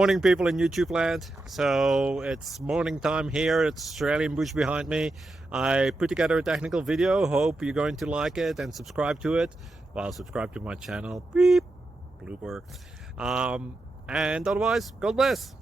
Morning people in YouTube land. So it's morning time here. It's Australian bush behind me. I put together a technical video. Hope you're going to like it and subscribe to it. Well, subscribe to my channel. Beep. Blooper. And otherwise, God bless.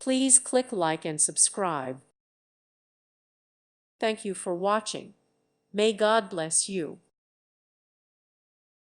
Please click like and subscribe. Thank you for watching. May God bless you.